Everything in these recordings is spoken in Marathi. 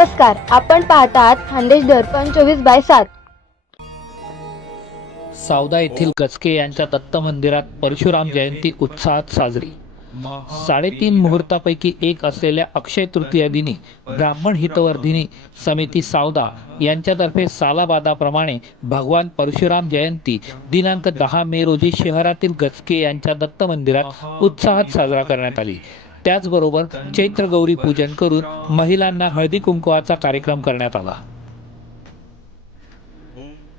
नमस्कार, आपण पाहतात खानदेश दर्पण 24/7. सावदा येथील गचके यांच्या दत्त मंदिरात परशुराम जयंती उत्साहात साजरी. 3.5 मुहूर्तापैकी एक असलेल्या अक्षय तृतीया दिनी ब्राह्मण हितवर्धिनी समिती सावदा यांच्यातर्फे सालाबादाप्रमाणे भगवान परशुराम जयंती दिनांक 10 मे रोजी शहरातील गचके यांच्या दत्त मंदिरात उत्साहात साजरा करण्यात आली. त्याचबरोबर चैत्र गौरी पूजन करून महिलांना हळदी कुंकवाचा कार्यक्रम करण्यात आला.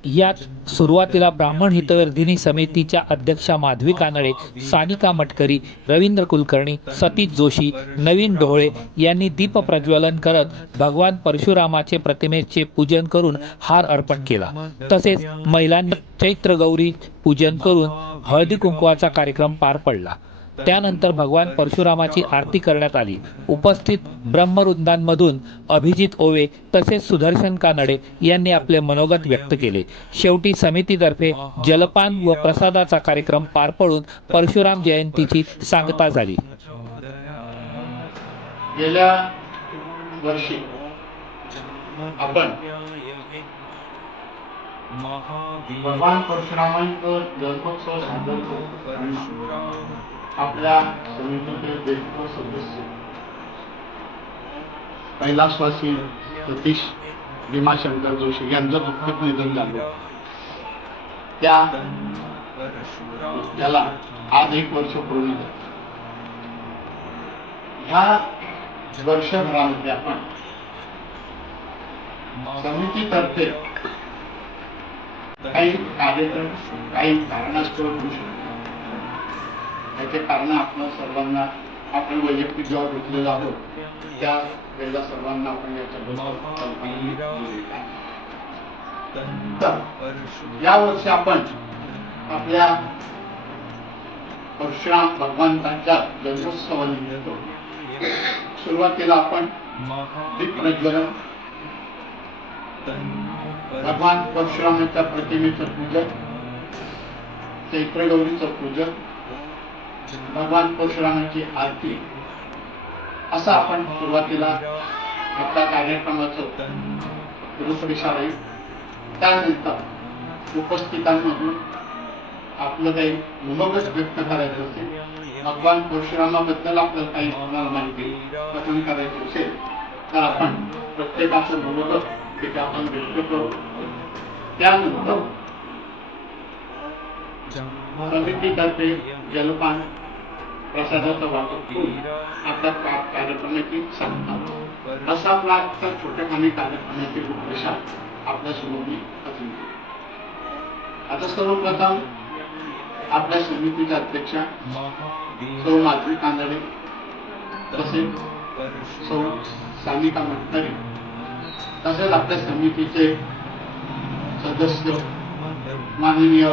यात सुरुवातीला ब्राह्मण हितवर्धिनी समितीच्या अध्यक्षा माधवी कानडे, सानिका मटकरी, रवींद्र कुलकर्णी, सतीश जोशी, नवीन ढोळे यांनी दीप प्रज्वलन करत भगवान परशुरामाचे प्रतिमेचे पूजन करून हार अर्पण केला. तसेच महिलांनी चैत्र गौरी पूजन करून हळदी कुंकवाचा कार्यक्रम पार पडला. त्यानंतर भगवान परशुरामाची आरती करण्यात आली. उपस्थित ब्रह्मवृंदांमधून अभिजित ओवे तसेच सुदर्शन कानडे यांनी आपले मनोगत व्यक्त केले. शेवटी समितीतर्फे जलपान व प्रसादाचा कार्यक्रम पार पडून परशुराम जयंतीची सांगता झाली. गेल्या वर्षी आपण भगवान परशुरामांचा जन्मोत्सव साजरा करतो. आपल्या समितीचे ज्येष्ठ सदस्य कैलासवासी सतीश भीमाशंकर जोशी यांचं दुःखद निधन झालं. त्याला आज 1 वर्ष पूर्ण झालं. ह्या वर्षभरामध्ये आपण समितीतर्फे काही कार्यक्रम काही कारणास्तव होऊ शकतो. याचे कारण आपण सर्वांना आपण वैयक्तिक जेव्हा घेतलेलो आहोत त्या वेळेला सर्वांना आपण या वर्षी आपण आपल्या परशुराम भगवंतांच्या जन्मोत्सवानिमित्त सुरुवातीला आपण दीप प्रज्वलन, भगवान परशुरामाच्या प्रतिमेचं पूजन, चैत्रगौरीचं पूजन, भगवान परशुरामाची आरती असं आपण सुरुवातीला आपल्या कार्यक्रमाचं रूपरेषा राहील. त्यानंतर उपस्थितांमधून आपलं काही मनोगत व्यक्त करायचं असेल, भगवान परशुरामाबद्दल आपल्याला काही माहिती कथन करायचं असेल तर आपण प्रत्येकाचं मनोगत तिथे आपण व्यक्त करू. त्यानंतर समितीतर्फे जलपान प्रसादाचं वाटप करून आपल्या कार्यक्रमाची सांगता असा आपला छोट्याखानी कार्यक्रमाची रूपरेषा आपल्या समोर मी अजून. आता सर्वप्रथम आपल्या समितीच्या अध्यक्षा सौ माधवी कानडे तसेच सौ सानिका मटकरी तसेच आपल्या समितीचे सदस्य माननीय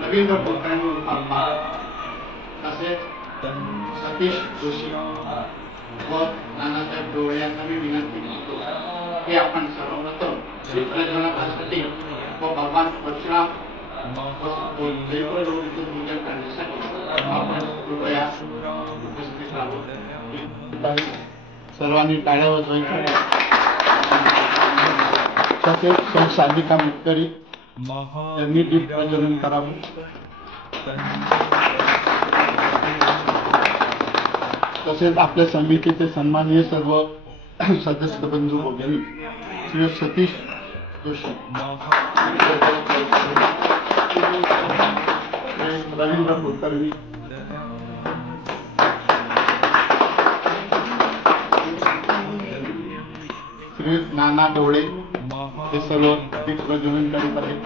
रवींद्र कुलकर्णी तसेच सतीश जोशी व नानासाहेब ढोळे यांना मी विनंती करतो की आपण सर्वप्रथम प्रज्वलनासाठी व भगवान परशुराम पूजन करण्यासाठी आपण कृपया उपस्थित राहावं. सर्वांनी टाळ्या वाजवायच्या. तसेच सानिका मटकरी यांनी दीप प्रज्वलन करावं. तसेच आपल्या समितीचे सन्माननीय सर्व सदस्य बंधू भगिनी श्री सतीश जोशी, रवींद्र कुलकर्णी, श्री नाना ढोळे हे सर्व दीप प्रज्वलन करीत आहेत.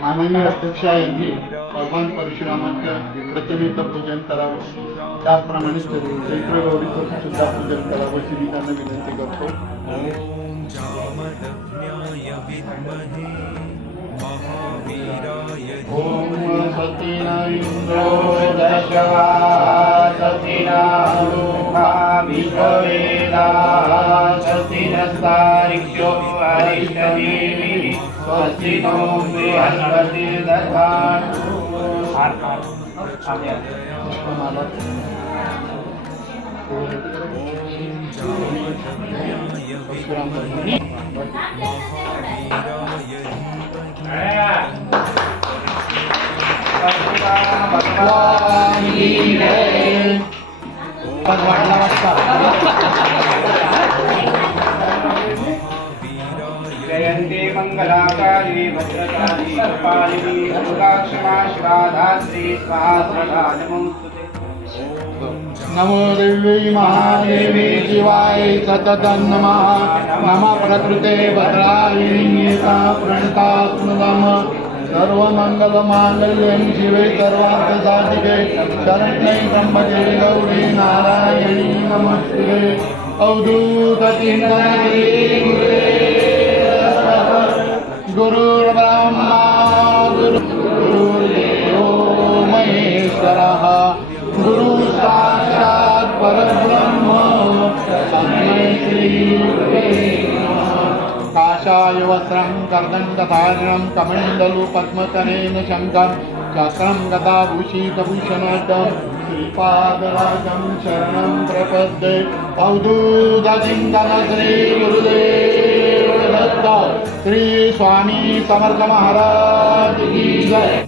माननीय अध्यक्षा यांनी भगवान परशुरामाच्या प्रतिमेचं पूजन करावं. त्याचप्रमाणे चैत्र गौरीचं सुद्धा पूजन करावं अशी मी त्यांना विनंती करतो. ओम सती न इंद्रो दशवा सती न लोका विश्ववेदा सती न सारिष्यो अरिष्टदेवी स्वस्ति नो बृहस्पतिर्दधातु। जयन्ती मंगलाकाली भद्रकाली कपालिनी दुर्गा क्षमा श्राद्धात्री स्वाहा नमोस्तुते। नमो देवी महादेवी शिवाय सततं नमः। नमः प्रकृते भद्रायिणी प्रणता स्मृतम् सर्वमंगलमांगल्यं शिवे सर्वार्थसाधिके शरण्ये त्र्यंबके गौरी नारायणी नमस्ते। अवधूतचिन्तनगिरि गुरुर्ब्रह्मा गुरुर्देवो महेश्वरः गुरु साक्षात् परब्रह्म तस्मै श्री गुरवे नमः। काषाय वस्त्रं कर्दण्डधारिणं कमण्डलु पद्मतनेन शङ्खं चक्रं गदाभूषितभूषणं श्रीपादराजं शरणं प्रपद्ये। अवधूतचिन्तन श्री गुरुदेव दत्त श्री स्वामी समर्थ महाराज की जय।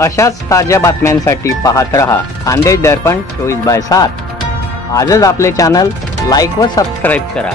अशाच ताज्या बातम्यांसाठी पाहत रहा खानदेश दर्पण 24/7. आजच आपले चॅनल लाईक व सबस्क्राईब करा.